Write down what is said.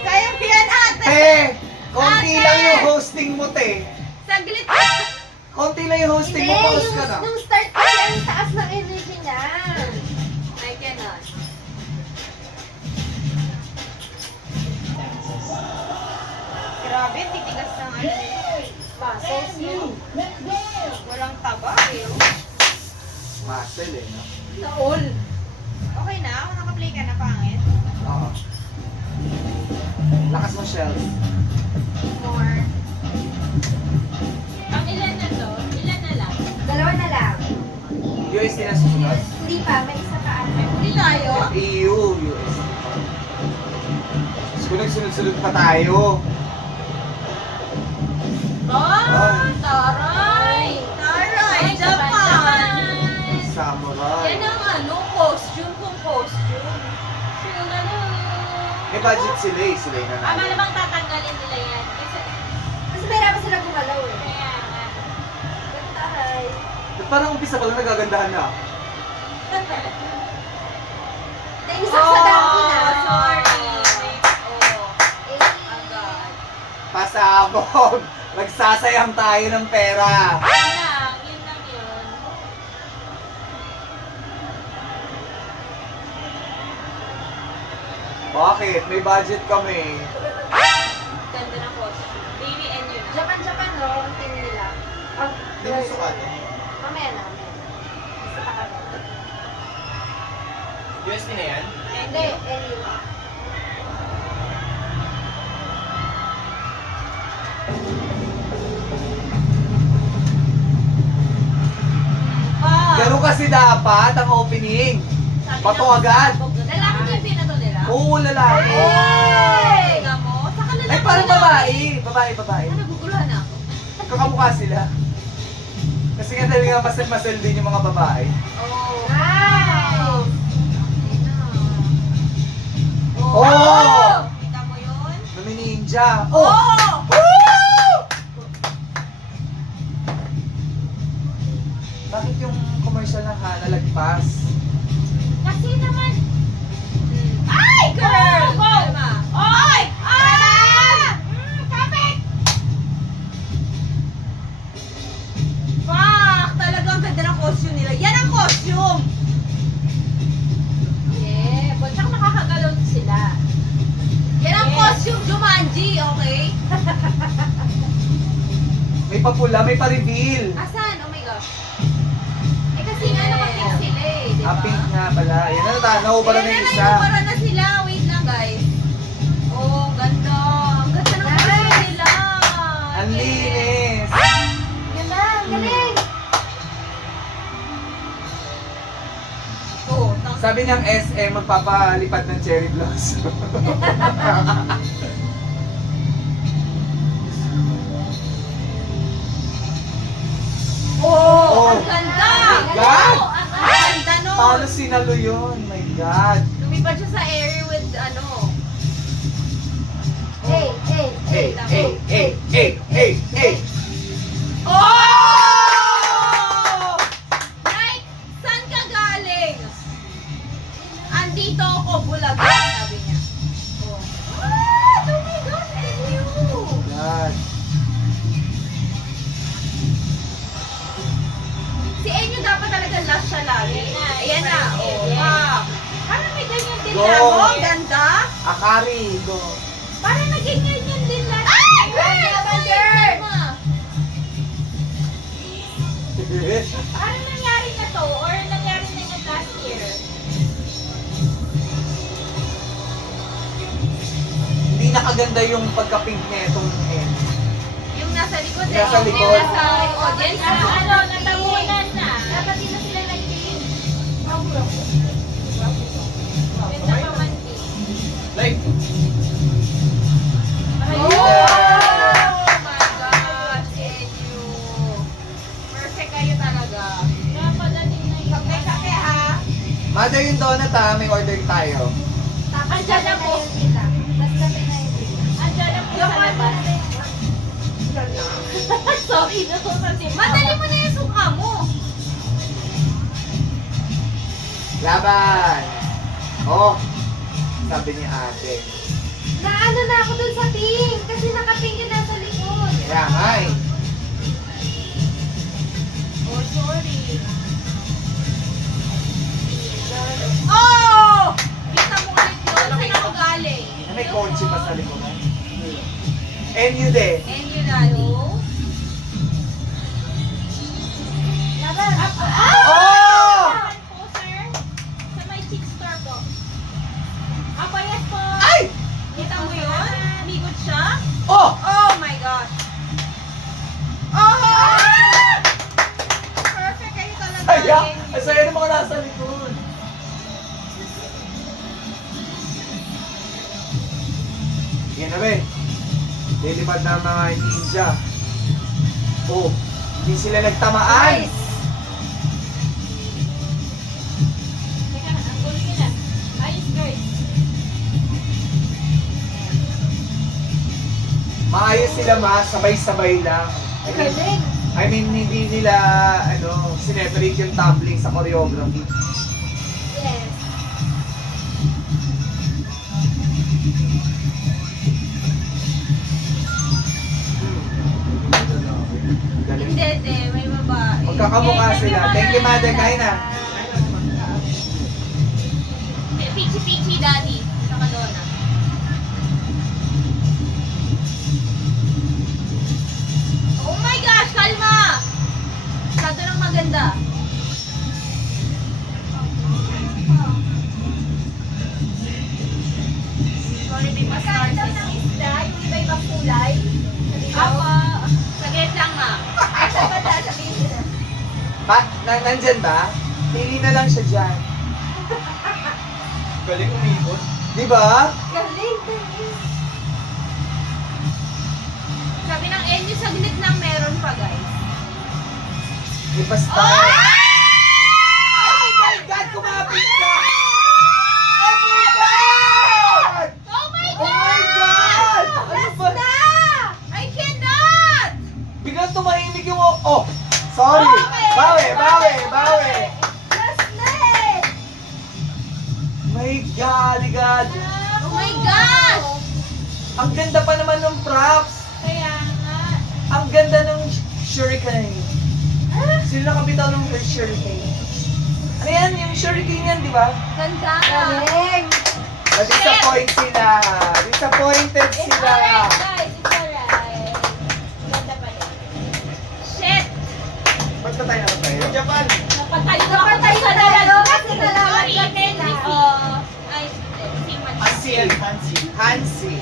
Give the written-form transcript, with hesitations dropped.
Kaya mo yan, ate! Eh! Konti Ate! lang yung hosting mo, te. Saglit. Konti lang yung hosting mo, pause ka na. Nung start kasi ang taas ng energy niya. I cannot. Grabe, titigas ng ano nito. Muscles mo. Walang taba eh. Muscle eh, no? Naol. Okay na? Ako naka-play ka na, pangit. Oo. Lakas mo, Shell. More. Ang ilan na to? Ilan na lang? Dalawa na lang. USD na susunod? Hindi pa, may isa pa ate. Hindi tayo? EU, USD. Kung nagsunod-sunod pa tayo. Oh, taray! Taray, Ay, Japan! Samurai. Yan ang ano, costume kung costume. Sino na lang? May budget sila eh. Sila yung nanalo. Malamang tatanggalin nila yan. Kasi, Kasi mahirap sila gumalaw eh. kaya nga. Taray. Ba't parang umpisa pa lang nagagandahan na? Naisak sa dami na. sorry. Oh, Eh, agad. Pasabog! Magsasayang tayo ng pera. Yun lang yun. Bakit? May budget kami. Ganda ng costume. Baby and yun. Japan, no? Ang tingin nila. Ang Hindi mo sukat. Mamaya na, mamaya. Isa pa kami. USD na yan? Hindi, anyway. Ganun kasi dapat ang opening. Bato agad. Lalaki ba yung pinato nila? Oo, lalaki. Ay! Tingnan mo. Saka lalaki Ay, parang nila. babae. Babae. Ano, naguguluhan ako. Kakamukha sila. Kasi nga dahil nga masal-masal din yung mga babae. Oh. Wow! Oh! Kita mo yun? Mami ninja. Oh! Bakit yung commercial ng Hana lagpas? Kasi naman, Ay, girl! Go! Kalma. Ay! Ah! kapit! Fuck! Talagang ganda ng costume nila. Yan ang costume! Yeah, but tsaka nakakagalaw sila. Yan ang Yes. costume Jumanji, okay? May papula, may pa-reveal. Asan? Oh my gosh. Eh kasi nga nakapink sila eh, di ba? Ah, pink nga pala. Yan na natanaw para na yung isa. Para na sila. Wait lang, guys. Oh, ganda. Ang ganda ng costume nila. Ang linis. Ganda, ang galing! Oh, tang- Sabi ng SM, magpapalipad ng cherry blossom. Oh, Oh. ang ganda! My God! Ang ganda no! Paano sinalo yun? My God. Lumipad siya sa air with ano. Hey, hey, hey! Hey! Oh! Like, saan ka galing? Andito ako, Bulaga, sabi niya. Oh. Ah! Oh my gosh, Enyo! God. Si Enyo dapat talaga last siya lagi. Ayan na. Oh, Yes. wow. Parang may ganyan din Go. lang. Oh, ang ganda. Akari, go. Parang naging ganyan din lang. Ay! Girl, girl! Parang nangyari na to, or nangyari na yun last year. Hindi nakaganda yung pagka-pink niya itong end. Yung nasa likod Yung nasa likod. Yung nasa audience. Ano, natabunan na. Dapat din na sila nag-team. Ganda pa man din. Like, Oh my gosh, Enyo. Perfect kayo talaga. Napadating na yun. Kape-kape ha. mother yung donut ha, may order tayo. Tapos Andyan na po. nila. Tapos kami na yun. Andiyan na po sa labas. Sorry, natusan si Mama. Madali mo na yung suka mo. Laban! Oh, sabi ni ate. Naano na ako dun sa pink kasi nakatingin na sa likod. Kaya nga eh. Oh, sorry. Oh! Kita mo ulit yun. Saan ako galing? May kotse pa sa likod. And you din. And you know? Laban. Oh! Laban po, sir. Sa may chick store po. Apo, yes po. Ay! Kita mo yun? Bigot siya? Oh! Oh my gosh! Oh! Perfect kayo talaga. Saya! And you- Ang saya ng mga nasa likod. Yan na be. Lilipad na ang mga ninja. Oh, hindi sila nagtamaan. Nice! Teka, ang gulo nila. Ayos, guys. Maayos sila ma, sabay-sabay lang. Galing. I mean, hindi nila, sineperate yung tumbling sa choreography. Yes. Galing. Hindi, te. May babae. Magkakamukha sila. Thank you, mother. Kain na. Pichi-pichi, daddy. Saka Donna. Oh my gosh! Kalma! Masyado nang maganda. Sorry, may Magkain daw masarsis. ng isda, yung iba-ibang kulay. Apa. Saglit lang, ma. Ay, sa bata, sabihin nila. Nandyan ba? Pili na lang siya dyan. Galing umikot. Di ba? Galing, galing. Sabi ng Enyo, saglit lang meron pa, guys. Di pa style. Oh my God! Kumapit ka! Oh my God! Oh my Oh my God! Ano ba? I cannot! Biglang tumahimik yung... Oh! Sorry! Okay. Bawi! Last leg! My God! God! Oh my gosh! Ang ganda pa naman ng props! Kaya nga. Ang ganda ng shuriken. Sino nakabitaw ng shuriken? Ano yan? Yung shuriken yan, di ba? Ganda ka. Galing! Na-disappoint sila. Disappointed It's sila. alright, guys. It's alright. Ganda pa rin. Shit! Ba't na tayo tayo? Japan! Napatay ko Napatay ako sa sa dalawa dalawa. kasi nalaman Sorry, ka Henry. sila. Oh. Ay, si Hansi. Hansi.